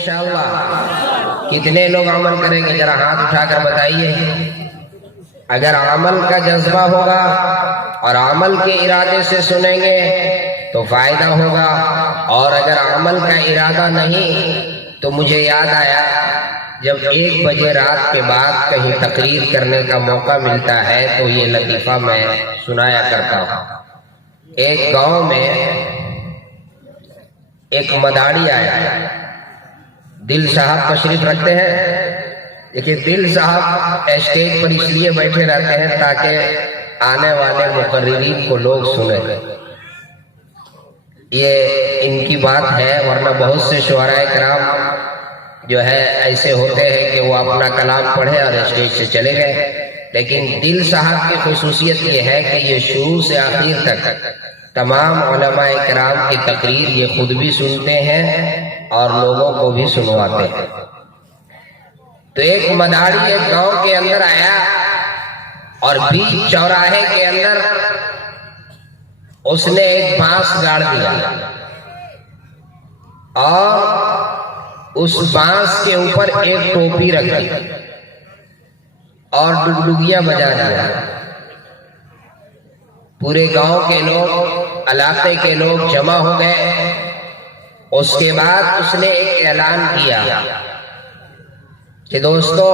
انشاءاللہ؟ کتنے لوگ عمل کریں گے؟ ذرا ہاتھ اٹھا کر بتائیے۔ اگر عمل کا جذبہ ہوگا اور عمل کے ارادے سے سنیں گے تو فائدہ ہوگا، اور اگر عمل کا ارادہ نہیں تو مجھے یاد آیا جب 1 بجے رات کے بعد کہیں تقریر کرنے کا موقع ملتا ہے تو یہ لطیفہ میں سنایا کرتا ہوں۔ ایک گاؤں میں ایک مداڑی آیا، دل صاحب تشریف رکھتے ہیں۔ دیکھیے، دل صاحب اسٹیج پر اس لیے بیٹھے رہتے ہیں تاکہ آنے والے مقررین کو لوگ سنیں، یہ ان کی بات ہے، ورنہ بہت سے شعراء کرام جو ہے ایسے ہوتے ہیں کہ وہ اپنا کلام پڑھے اور اسٹیج سے چلے گئے، لیکن دل صاحب کی خصوصیت یہ ہے کہ یہ شروع سے آخر تک تمام علماء کرام کی تقریر یہ خود بھی سنتے ہیں اور لوگوں کو بھی سنواتے ہیں۔ تو ایک مداڑی ایک گاؤں کے اندر آیا اور بیچ چوراہے کے اندر اس نے ایک بانس گاڑ دیا اور اس بانس کے اوپر ایک ٹوپی رکھ دی اور ڈگڈگیاں بجا دیا۔ پورے گاؤں کے لوگ، علاقے کے لوگ جمع ہو گئے۔ اس کے بعد اس نے ایک اعلان کیا کہ دوستو،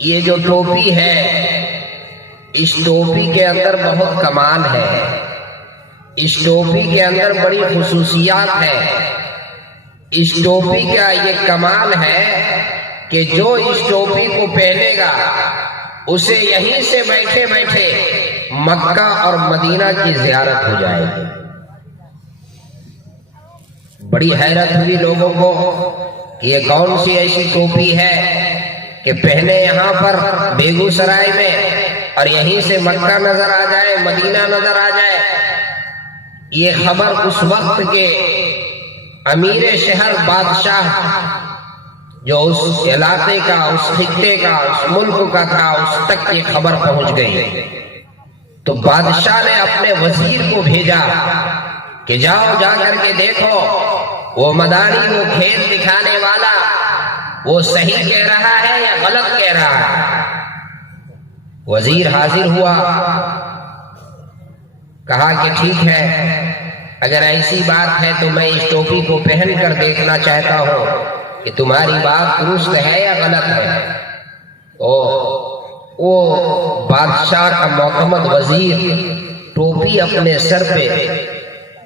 یہ جو ٹوپی ہے اس ٹوپی کے اندر بہت کمال ہے، اس ٹوپی کے اندر بڑی خصوصیات ہے۔ اس ٹوپی کا یہ کمال ہے کہ جو اس ٹوپی کو پہنے گا اسے یہیں سے بیٹھے بیٹھے مکہ اور مدینہ کی زیارت ہو جائے گی۔ بڑی حیرت ہوئی لوگوں کو کہ یہ کون سی ایسی ٹوپی ہے کہ پہنے یہاں پر بیگو سرائے میں اور یہیں سے مکہ نظر آ جائے، مدینہ نظر آ جائے۔ یہ خبر اس وقت کے امیر شہر بادشاہ جو اس علاقے کا، اس خطے کا، اس ملک کا تھا، اس تک یہ خبر پہنچ گئی۔ تو بادشاہ نے اپنے وزیر کو بھیجا کہ جاؤ، جا کر کے دیکھو وہ مداڑی، وہ کھیت دکھانے والا، وہ صحیح کہہ رہا ہے یا غلط کہہ رہا ہے۔ وزیر حاضر ہوا، کہا کہ ٹھیک ہے، اگر ایسی بات ہے تو میں اس ٹوپی کو پہن کر دیکھنا چاہتا ہوں کہ تمہاری بات درست ہے یا غلط ہے۔ وہ بادشاہ کا معتمد وزیر ٹوپی اپنے سر پہ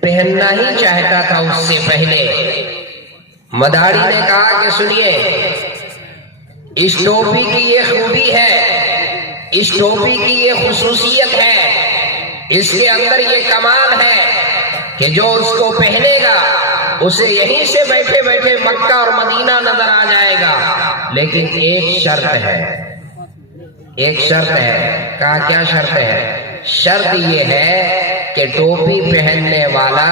پہننا ہی چاہتا تھا۔ اس سے پہلے مداڑی نے کہا کہ سنیے، اس ٹوپی کی یہ خوبی ہے، اس ٹوپی کی یہ خصوصیت ہے، اس کے اندر یہ کمال ہے کہ جو اس کو پہنے گا اسے یہیں سے بیٹھے بیٹھے مکہ اور مدینہ نظر آ جائے گا، لیکن ایک شرط ہے، ایک شرط ہے۔ کہا کیا شرط ہے؟ شرط یہ ہے کہ ٹوپی پہننے والا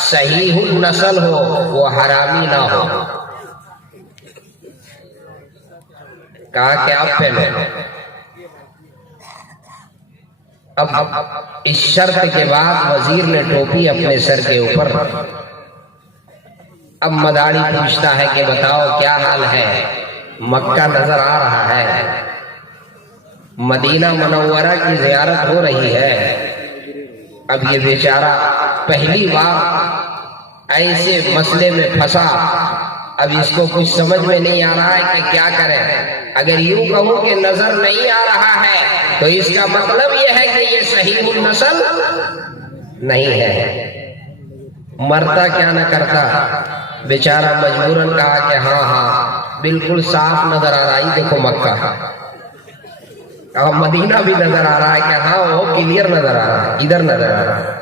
صحیح النسل ہو، وہ حرامی نہ ہو۔ کہا کہ آپ پہنو۔ اب اس شرط کے بعد وزیر نے ٹوپی اپنے سر کے اوپر۔ اب مداڑی پوچھتا ہے کہ بتاؤ کیا حال ہے؟ مکہ نظر آ رہا ہے، مدینہ منورہ کی زیارت ہو رہی ہے۔ اب یہ بیچارہ پہلی بار ایسے مسئلے میں پھنسا، اب اس کو کچھ سمجھ میں نہیں آ رہا ہے کہ کیا کرے۔ اگر یوں کہوں کہ نظر نہیں آ رہا ہے تو اس کا مطلب یہ ہے کہ یہ صحیح النسل نہیں ہے۔ مرتا کیا نہ کرتا، بیچارہ مجبوراً کہا کہ ہاں ہاں بالکل صاف نظر آ رہا ہے، دیکھو مکہ اور مدینہ بھی نظر آ رہا ہے کہ ہاں وہ کلیئر نظر آ رہا ہے، ادھر نظر آ رہا ہے،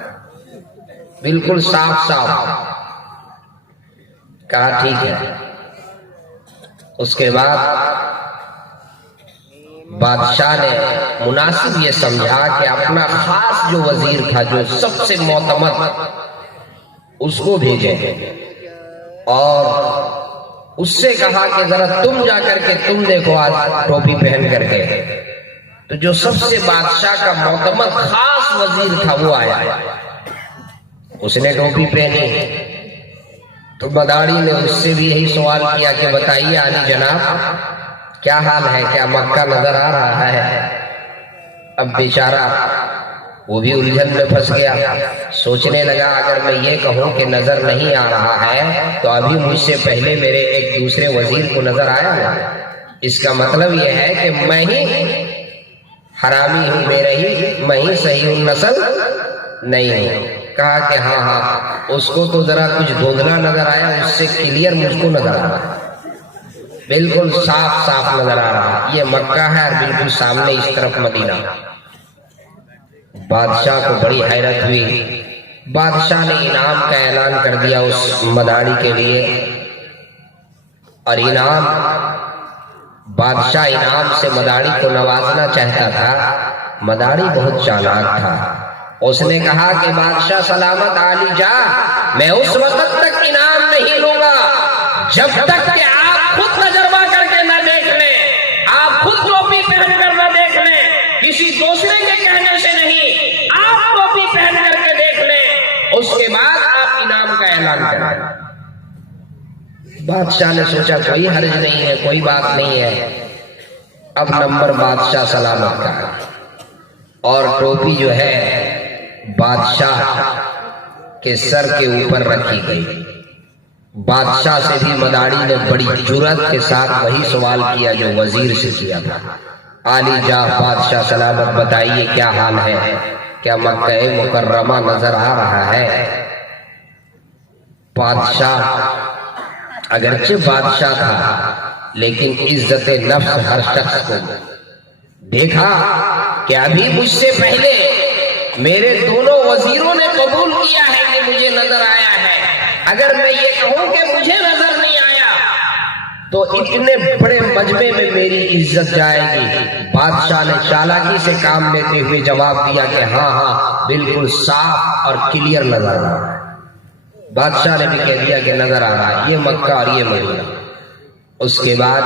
بالکل صاف صاف۔ کہا ٹھیک ہے۔ اس کے بعد بادشاہ نے مناسب یہ سمجھا کہ اپنا خاص جو وزیر تھا، جو سب سے معتمد، اس کو بھیجے اور اس سے کہا کہ ذرا تم جا کر کے تم دیکھو آج ٹوپی پہن کر کے۔ تو جو سب سے بادشاہ کا معتمد خاص وزیر تھا وہ آیا، اس نے ٹوپی پہنی، تو مداڑی نے اس سے بھی یہی سوال کیا کہ بتائیے عالی جناب کیا حال ہے، کیا مکہ نظر آ رہا ہے؟ اب بیچارہ وہ بھی الجھن میں پھنس گیا، سوچنے لگا اگر میں یہ کہوں کہ نظر نہیں آ رہا ہے تو ابھی مجھ سے پہلے میرے ایک دوسرے وزیر کو نظر آیا نا، اس کا مطلب یہ ہے کہ میں ہی حرامی ہوں، میں ہی صحیح النسل نہیں ہوں۔ کہا کہ ہاں اس کو تو ذرا کچھ دھندلا نظر آیا، اس سے کلیئر مجھ کو نظر آ رہا ہے، بالکل صاف صاف نظر آ رہا ہے، یہ مکہ ہے اور بالکل سامنے اس طرف مدینہ۔ بادشاہ کو بڑی حیرت ہوئی، بادشاہ نے انعام کا اعلان کر دیا اس مداڑی کے لیے، اور بادشاہ انعام سے مداڑی کو نوازنا چاہتا تھا۔ مداڑی بہت چالاک تھا، اس نے کہا کہ بادشاہ سلامت عالی جا، میں اس وقت تک انعام نہیں لوں گا جب تک کہ آپ خود تجربہ کر کے نہ دیکھ لیں، آپ خود ٹوپی پہن کر نہ دیکھ لیں، کسی دوسرے کے کہنے سے نہیں، آپ ٹوپی پہن کر کے دیکھ لیں، اس کے بعد آپ انعام کا اعلان کریں۔ بادشاہ نے سوچا کوئی حرج نہیں ہے، کوئی بات نہیں ہے۔ اب نمبر بادشاہ سلامت کا، اور ٹوپی جو ہے بادشاہ کے سر کے اوپر رکھی گئی۔ بادشاہ سے بھی مداڑی نے بڑی جرأت کے ساتھ وہی سوال کیا جو وزیر سے کیا تھا، عالی جا بادشاہ سلامت بتائیے کیا حال ہے، کیا مکہ مکرمہ نظر آ رہا ہے؟ بادشاہ اگرچہ بادشاہ تھا لیکن عزت نفس ہر شخص کو دیکھا کہ ابھی مجھ سے پہلے میرے دونوں وزیروں نے قبول کیا ہے کہ مجھے نظر آیا ہے، اگر میں یہ کہوں کہ مجھے نظر نہیں آیا تو اتنے بڑے مجمع میں میری عزت جائے گی۔ بادشاہ نے چالاکی سے کام لیتے ہوئے جواب دیا کہ ہاں بالکل صاف اور کلیئر نظر آ رہا ہے۔ بادشاہ نے بھی کہہ دیا کہ نظر آ رہا ہے، یہ مکہ اور یہ مدینہ۔ اس کے بعد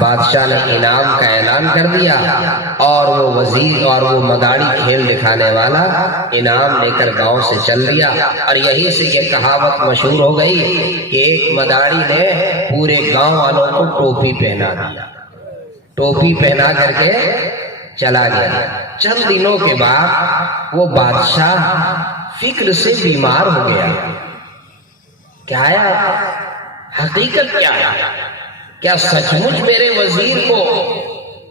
بادشاہ نے انعام کا اعلان کر دیا، اور وہ وزیر اور وہ مداڑی کھیل دکھانے والا انعام لے کر گاؤں سے چل دیا۔ اور یہی سے یہ کہاوت مشہور ہو گئی کہ ایک مداڑی نے پورے گاؤں والوں کو ٹوپی پہنا دیا، ٹوپی پہنا کر کے چلا گیا۔ چند دنوں کے بعد وہ بادشاہ فکر سے بیمار ہو گیا۔ کیا ہے حقیقت؟ کیا ہے؟ کیا سچ مچ میرے وزیر کو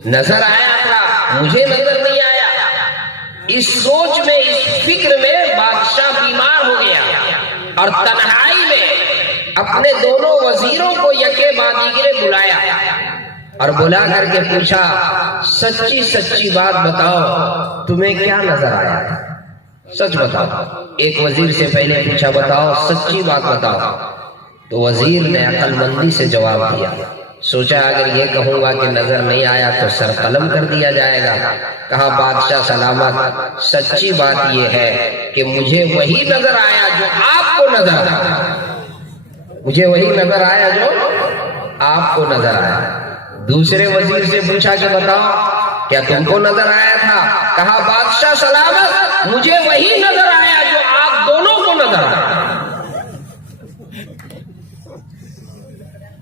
نظر آیا تھا، مجھے نظر نہیں آیا؟ اس سوچ میں، اس فکر میں بادشاہ بیمار ہو گیا، اور تنہائی میں اپنے دونوں وزیروں کو یکے بعد دیگرے بلایا، اور بلا کر کے پوچھا سچی سچی بات بتاؤ تمہیں کیا نظر آیا تھا، سچ بتاؤ۔ ایک وزیر سے پہلے پوچھا بتاؤ سچی بات بتاؤ، تو وزیر نے عقل مندی سے جواب دیا، سوچا اگر یہ کہوں گا کہ نظر نہیں آیا تو سر قلم کر دیا جائے گا۔ کہا بادشاہ سلامت سچی بات یہ ہے کہ مجھے وہی نظر آیا جو آپ کو نظر آیا، مجھے وہی نظر آیا جو آپ کو نظر آیا۔ دوسرے وزیر سے پوچھا کہ بتاؤ کیا تم کو نظر آیا تھا؟ کہا بادشاہ سلامت مجھے وہی نظر آیا جو آپ دونوں کو نظر آیا۔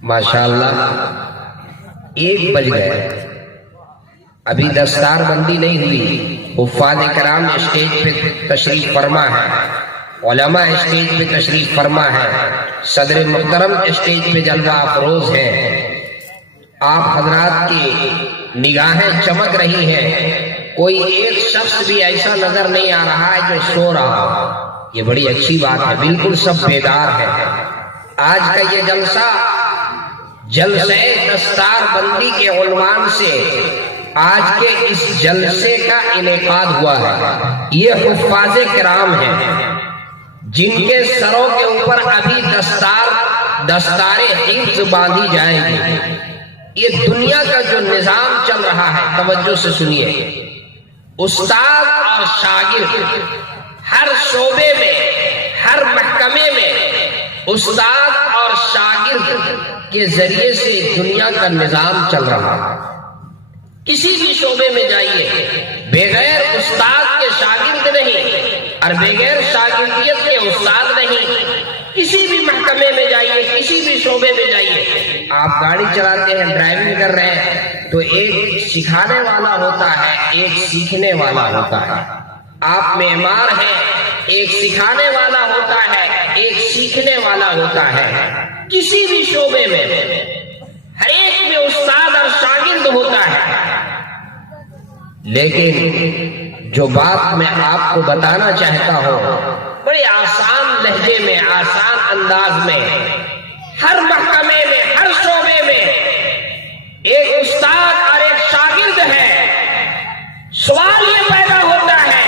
ماشاءاللہ ایک بج گئے، ابھی دستار بندی نہیں ہوئی، حفاظ کرام اسٹیج پہ تشریف فرما ہے، علماء اسٹیج پہ تشریف فرما ہے، صدر محترم اسٹیج پہ جلوہ افروز ہے، آپ حضرات کی نگاہیں چمک رہی ہیں، کوئی ایک شخص بھی ایسا نظر نہیں آ رہا ہے جو سو رہا ہو، یہ بڑی اچھی بات ہے، بالکل سب بیدار ہے۔ آج کا یہ جلسہ جلسہ دستار بندی کے عنوان سے آج کے اس جلسے کا انعقاد ہوا ہے۔ یہ حفاظ کرام ہیں جن کے سروں کے اوپر ابھی دستار حفظ باندھی جائیں گی۔ یہ دنیا کا جو نظام چل رہا ہے، توجہ سے سنیے، استاد اور شاگرد ہر شعبے میں، ہر محکمے میں استاد اور شاگرد کے ذریعے سے دنیا کا نظام چل رہا ہے۔ کسی بھی شعبے میں جائیے، بغیر استاد کے شاگرد نہیں اور بغیر شاگردیت کے استاد نہیں۔ کسی بھی محکمے میں جائیے، کسی بھی شعبے میں جائیے، آپ گاڑی چلاتے ہیں، ڈرائیونگ کر رہے ہیں تو ایک سکھانے والا ہوتا ہے، ایک سیکھنے والا ہوتا ہے۔ آپ معمار ہیں، ایک سکھانے والا ہوتا ہے، ایک سیکھنے والا ہوتا ہے۔ کسی بھی شعبے میں ہر ایک میں استاد اور شاگرد ہوتا ہے۔ لیکن جو بات میں آپ کو بتانا چاہتا ہوں بڑے آسان لہجے میں، آسان انداز میں، ہر محکمے میں، ہر شعبے میں ایک استاد اور ایک شاگرد ہے۔ سوال یہ پیدا ہوتا ہے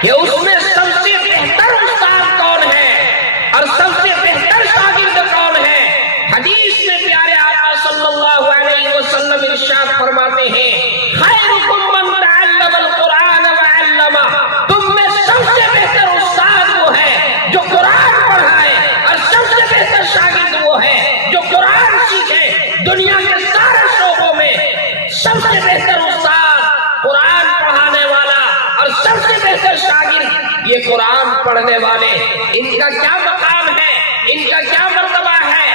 کہ اس میں سب سے بہتر استاد کون ہے اور سب سے بہتر شاگرد کون ہے؟ حدیث میں پیارے آقا صلی اللہ علیہ وسلم ارشاد فرماتے ہیں، خیرکم من تعلم القرآن وعلمہ، تم میں سب سے بہتر استاد وہ ہے جو قرآن پڑھائے، اور سب سے بہتر شاگرد وہ ہے جو قرآن سیکھے۔ دنیا کے سارے شعبوں میں سب سے بہتر استاد قرآن پڑھانے والا اور سب سے بہتر شاگرد یہ قرآن پڑھنے والے۔ ان کا کیا مقام ہے، ان کا کیا مرتبہ ہے؟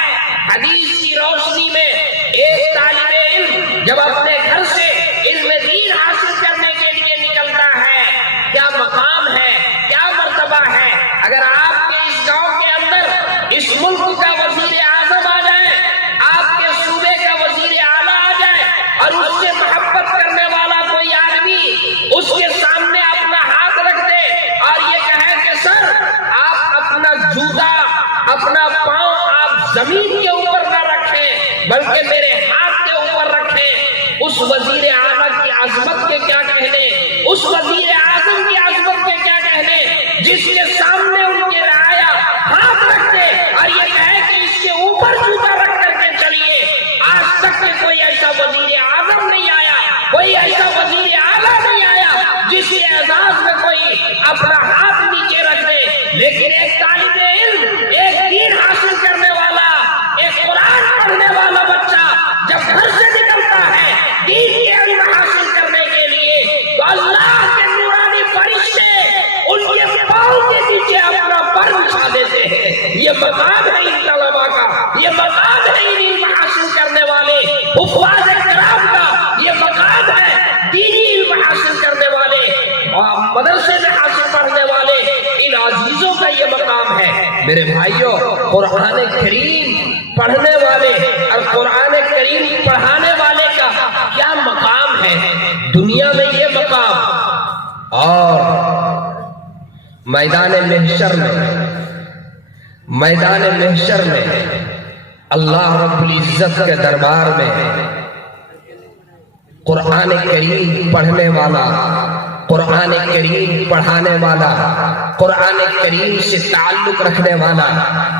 حدیث کی روشنی میں ایک طالب علم جب اپنے گھر سے علم دین حاصل کرنے کے لیے نکلتا ہے، کیا مقام ہے، کیا مرتبہ ہے؟ اگر آپ کے اس گاؤں کے اندر اس ملک کا وزیر اعظم آ جائے، آپ کے صوبے کا وزیر اعلیٰ آ جائے اور اس سے محبت کرنے والا کوئی آدمی اس کے سامنے اپنا ہاتھ رکھ دے اور یہ کہے کہ سر آپ اپنا جوتا، اپنا پاؤں آپ زمین کے اوپر نہ رکھیں بلکہ میرے ہاتھ کے اوپر رکھیں، اس وزیر اعلیٰ کی عظمت کے کیا کہنے، اس وزیر اعظم کی عظمت کے کیا کہنے جس کے سامنے ان کے رعایا ہاتھ رکھ دے اور یہ کہے کہ اس کے اوپر جوتا رکھ کر کے چلیے۔ آج تک کے کوئی ایسا وزیر اعظم نہیں آیا، کوئی ایسا وزیر اعلیٰ نہیں آیا جس کے اعزاز میں کوئی اپنا ہاتھ نیچے رکھ دے۔ لیکن ایک طالب علم، ایک دین حاصل کرنے والا، ایک قرآن پڑھنے والا بچہ جب گھر سے نکلتا ہے دین کے علم حاصل کرنے کے لیے تو اللہ کے نورانی فرشتے ان کے پاؤں کے نیچے اپنا پر بچھا دیتے ہیں۔ یہ مقام ہے ان طلباء کا، یہ مقام ہے ان علم حاصل کرنے والے حفاظ کرام کا، یہ مقام ہے دینی علم حاصل کرنے والے اور مدرسے میں حاصل پڑھنے والے ان عزیزوں کا یہ مقام ہے۔ میرے بھائیوں، قرآن کریم پڑھنے والے اور قرآن کریم پڑھانے والے کا کیا مقام ہے دنیا میں، یہ مقام۔ اور میدان محشر میں اللہ رب العزت کے دربار میں قرآن کریم پڑھنے والا، قرآن کریم پڑھانے والا، قرآن کریم سے تعلق رکھنے والا،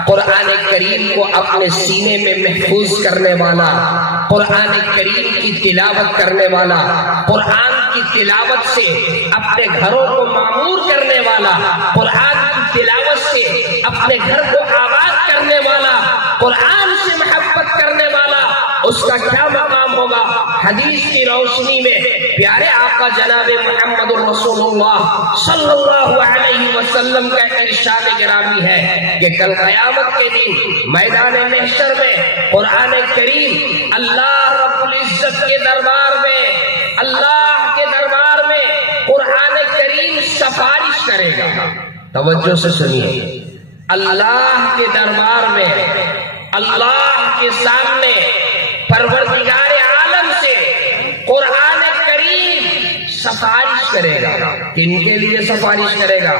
قرآن کریم کو اپنے سینے میں محفوظ کرنے والا، قرآن کریم کی تلاوت کرنے والا، قرآن کی تلاوت سے اپنے گھروں کو معمور کرنے والا، قرآن کی تلاوت سے اپنے گھر کو آباد کرنے والا، قرآن سے محبت کرنے والا، اس کا کیا مقام ہوگا؟ حدیث کی روشنی میں پیارے آقا جناب محمد رسول اللہ صلی اللہ علیہ وسلم کا ارشاد گرامی ہے کہ کل قیامت کے دن میدان محشر میں قرآن کریم اللہ رب العزت کے دربار میں، اللہ کے دربار میں قرآن کریم سفارش کرے گا۔ توجہ سے سنیے، اللہ کے دربار میں، اللہ کے سامنے پروردگار عالم سے قرآن کریم سفارش کرے گا۔ کن کے لیے سفارش کرے گا؟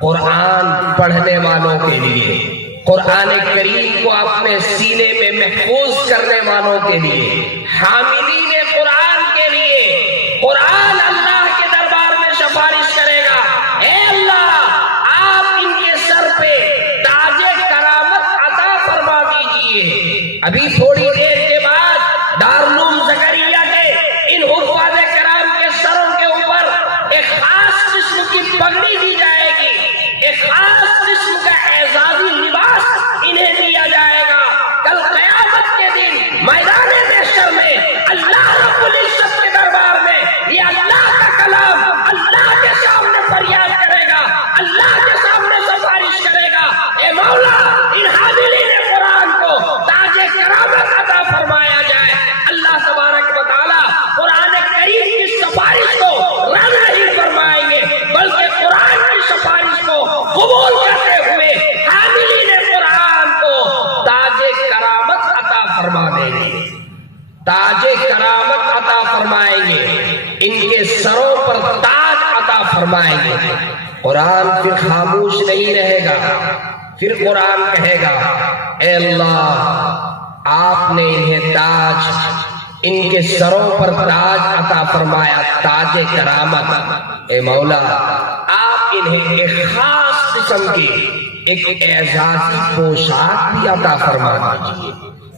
قرآن پڑھنے والوں کے لیے، قرآن کریم کو اپنے سینے میں محفوظ کرنے والوں کے لیے، حاملین قرآن کے لیے قرآن اللہ کے دربار میں سفارش کرے گا۔ اے اللہ، آپ ان کے سر پہ تاج کرامت عطا فرما دیجیے۔ ابھی تھوڑی دیر کے بعد دارالعلوم زکریا کے ان حفاظ کرام کے سروں کے اوپر ایک خاص قسم کی پگڑی دی جائے گی، ایک خاص قسم کا اعزازی لباس انہیں دیا جائے گا۔ کل قیامت کے دن میدان محشر میں اللہ رب العزت کے دربار میں یہ اللہ پر تاج عطا فرمائیں گے۔ قرآن پھر خاموش نہیں رہے گا، پھر قرآن کہے گا اے اللہ آپ نے انہیں تاج، ان کے سروں پر تاج عطا فرمایا، تاج کرامت۔ اے مولا آپ انہیں ایک خاص قسم کی ایک اعزازی پوشاک بھی عطا فرما دیجئے،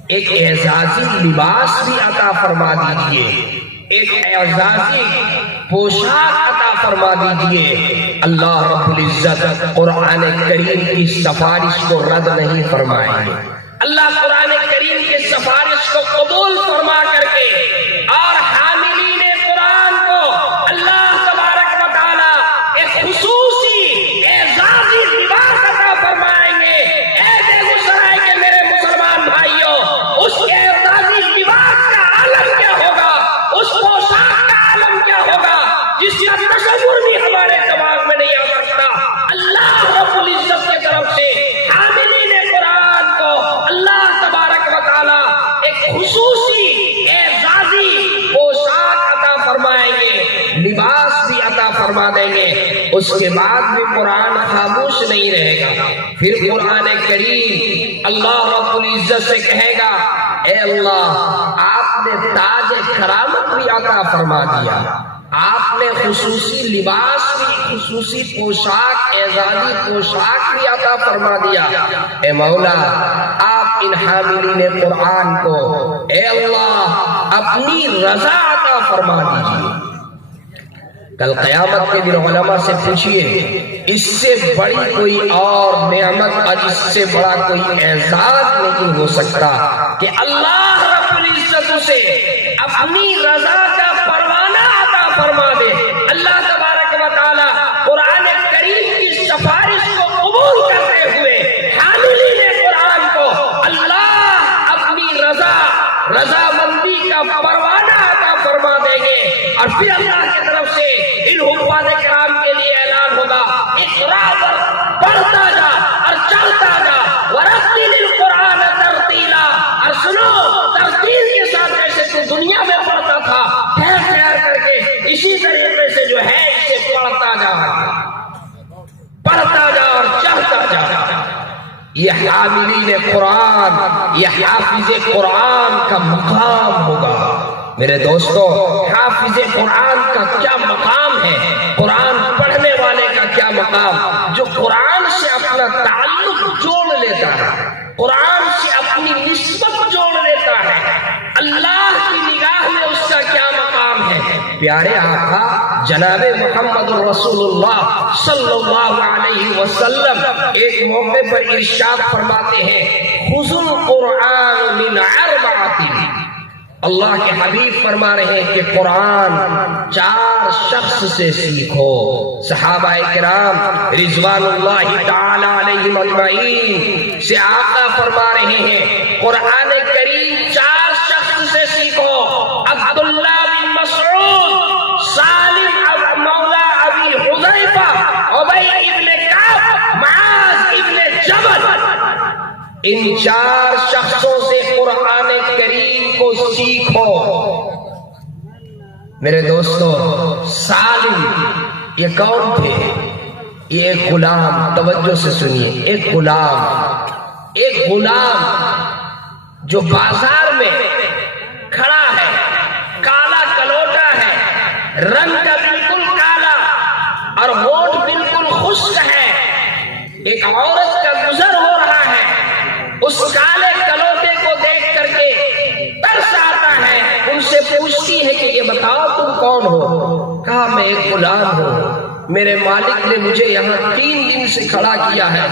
ایک اعزازی لباس بھی عطا فرما دیجئے، ایک اعزازی پوشاک عطا فرما دیجئے۔ اللہ رب العزت قرآن کریم کی سفارش کو رد نہیں فرمائیں گے، اللہ قرآن کریم کی سفارش کو قبول فرما کر کے اور حاملین قرآن کو اللہ تبارک و تعالیٰ ایک خصوصی اعزازی لباس عطا فرمائیں گے۔ اے بیگوسرائے کے میرے مسلمان بھائیوں، اس اعزازی لباس کا عالم کیا ہوگا، اس پوشاک کا عالم کیا ہوگا جس کا تصور بھی ہمارے دماغ میں نہیں آ سکتا۔ اللہ رب العزت کی طرف سے حاملین قرآن کو اللہ تبارک و تعالیٰ ایک خصوصی اعزازی پوشاک عطا فرمائیں گے، لباس بھی عطا فرما دیں گے۔ اس کے بعد بھی قرآن خاموش نہیں رہے گا، پھر قرآن کریم اللہ رب العزت سے کہے گا اے اللہ آپ نے تاج کرامت بھی عطا فرما دیا، آپ نے خصوصی لباس بھی، خصوصی پوشاک، اعزازی پوشاک بھی عطا فرما دیا۔ اے مولا آپ ان حاملین قرآن کو اے اللہ اپنی رضا عطا فرما دیجیے۔ کل قیامت کے دن علماء سے پوچھئے اس سے بڑی کوئی اور نعمت اور اس سے بڑا کوئی اعزاز نہیں ہو سکتا کہ اللہ رب العزت اسے اپنی رضا کا پروانہ عطا فرما دے۔ اللہ تبارک و تعالی قرآن کریم کی سفارش کو قبول کرتے ہوئے حاملین قرآن کو اللہ اپنی رضا مندی کا پروانہ عطا فرما دیں گے، اور پھر اللہ کی طرف سے ان حفاظ کرام کے لیے اعلان ہوگا اقرا پر پڑھتا جا اور چلتا جا ورتل القرآن ترتیلا، اور سنو ترتیل کے ساتھ جیسے تو دنیا میں پڑھتا تھا ٹھہر کر کے اسی طریقے سے جو ہے اسے پڑھتا جا اور چلتا جا۔ یہ حاملین قرآن، یہ حافظ قرآن کا مقام ہوگا۔ میرے دوستو حافظ قرآن کا کیا مقام ہے، قرآن پڑھنے والے کا کیا مقام، جو قرآن سے اپنا تعلق جوڑ لیتا ہے، قرآن سے اپنی نسبت جوڑ لیتا ہے، اللہ کی نگاہ میں اس کا کیا مقام ہے۔ پیارے آقا جناب محمد رسول اللہ صلی اللہ علیہ وسلم ایک موقع پر ارشاد فرماتے ہیں خذوا القرآن من اربعۃ، اللہ کے حبیب فرما رہے ہیں کہ قرآن 4 شخص سے سیکھو۔ صحابہ کرام رضوان اللہ تعالی علیہم اجمعین سے آقا فرما رہے ہیں قرآن کریم 4 شخص سے سیکھو، عبداللہ بن مسعود، سالم مولا ابی حذیفہ، ابی ابن کعب، معاذ ابن جبل۔ ان 4 شخصوں سے قرآن کریم کو سیکھو۔ میرے دوستو سالم یہ کون تھے؟ یہ ایک غلام، توجہ سے سنیے، ایک غلام جو بازار میں کھڑا ہے، کالا کلوٹا ہے، رنگ کا بالکل کالا اور ہونٹ بالکل خشک ہے۔ ایک عورت کا گزر ہو رہا ہے، اس کالے کلوٹے کو دیکھ کر کے ترس آتا ہے، ان سے پوچھتی ہے کہ یہ بتاؤ تم کون ہو؟ کہا میں ایک غلام ہوں، میرے مالک نے مجھے یہاں 3 دن سے کھڑا کیا ہے،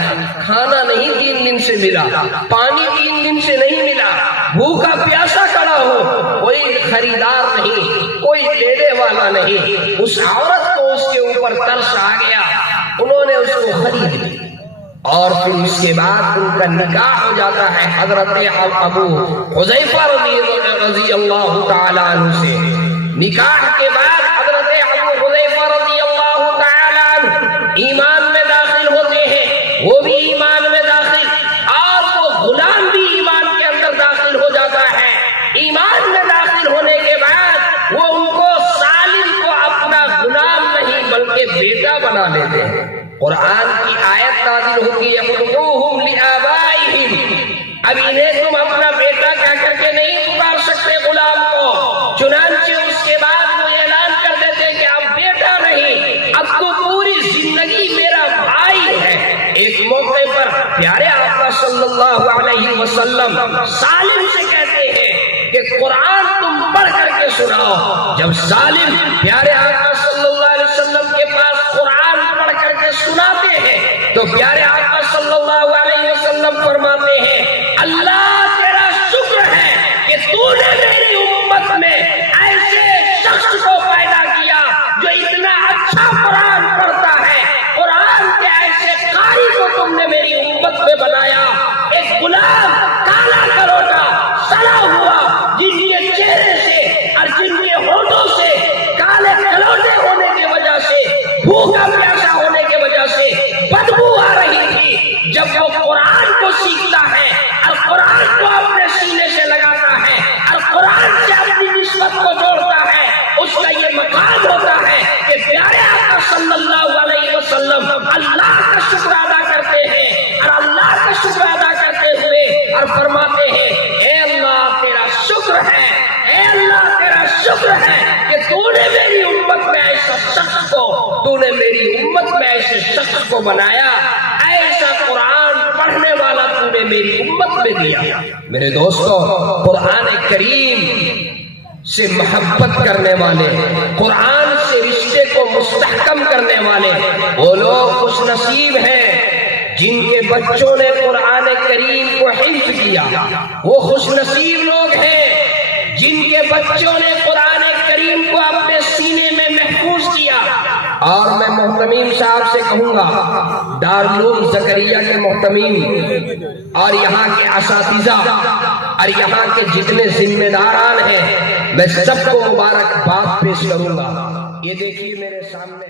کھانا نہیں 3 دن سے ملا، پانی 3 دن سے نہیں ملا، بھوکا پیاسا کھڑا ہو، کوئی خریدار نہیں، کوئی دینے والا نہیں۔ اس عورت کو اس کے اوپر ترس آ گیا، انہوں نے اس کو خرید لی، اور پھر اس کے بعد ان کا نکاح ہو جاتا ہے حضرت ابو حذیفہ رضی اللہ تعالیٰ عنہ سے۔ نکاح کے بعد حضرت ابو حذیفہ رضی اللہ تعالیٰ عنہ ایمان میں داخل ہوتے ہیں، وہ بھی ایمان میں داخل، اور وہ غلام بھی ایمان کے اندر داخل ہو جاتا ہے۔ ایمان میں داخل ہونے کے بعد وہ ان کو سالم کو اپنا غلام کے بیٹا بنا لیتے ہیں۔ قرآن کی آیت نازل ہوتی ہے ادعوہم لآبائہم، اب انہیں تم اپنا بیٹا کہہ کر کے نہیں پکار سکتے غلام کو، چنانچہ اس کے بعد وہ اعلان کر دیتے کہ اب بیٹا نہیں، اب تو پوری زندگی میرا بھائی ہے۔ ایک موقع پر پیارے آقا صلی اللہ علیہ وسلم سالم سے کہتے ہیں کہ قرآن تم پڑھ کر کے سناؤ۔ جب سالم پیارے آقا صلی اللہ علیہ وسلم کے پاس قرآن پڑھ کر کے سناتے ہیں تو پیارے آقا صلی اللہ علیہ وسلم فرماتے ہیں اللہ تیرا شکر ہے کہ تو نے میری امت میں ایسے شخص کو پیدا کیا جو اتنا اچھا قرآن پڑھتا ہے، قرآن کے ایسے قاری کو تم نے میری امت میں بنایا۔ ایک غلام کالا کروٹا سڑا ہوا جن کے چہرے سے اور جن کے ہونٹوں سے کالے کلوٹے ہونے کی وجہ سے، بھوکا پیاسا ہونے کی وجہ سے بدبو آ رہی تھی، جب وہ قرآن کو سیکھتا ہے اور قرآن کو اپنے سینے سے لگاتا ہے اور قرآن سے اپنی نسبت کو جوڑتا ہے، اس کا یہ مقام ہوتا ہے کہ پیارے آقا صلی اللہ علیہ وسلم اللہ کا شکر ادا کرتے ہیں اور اللہ کا شکر ادا کرتے ہوئے اور فرماتے ہیں اے اللہ تیرا شکر ہے، اے اللہ تیرا شکر ہے کہ تو نے میری امت میں ایسا شخص کو، تو نے میری امت میں ایسے شخص کو بنایا، ایسا قرآن پڑھنے والا تو نے میری امت میں دیا۔ میرے دوستو، قرآن کریم سے محبت کرنے والے، قرآن سے رشتے کو مستحکم کرنے والے وہ لوگ خوش نصیب ہیں جن کے بچوں نے قرآن کریم کو حفظ کیا، وہ خوش نصیب لوگ ہیں جن کے بچوں نے قرآن کریم کو اپنے سینے میں محفوظ کیا۔ اور میں محتمیم صاحب سے کہوں گا، دارالعلوم زکریا کے محتمیم اور یہاں کے اساتذہ اور یہاں کے جتنے ذمہ داران ہیں، میں سب کو مبارکباد پیش کروں گا۔ یہ دیکھیے میرے سامنے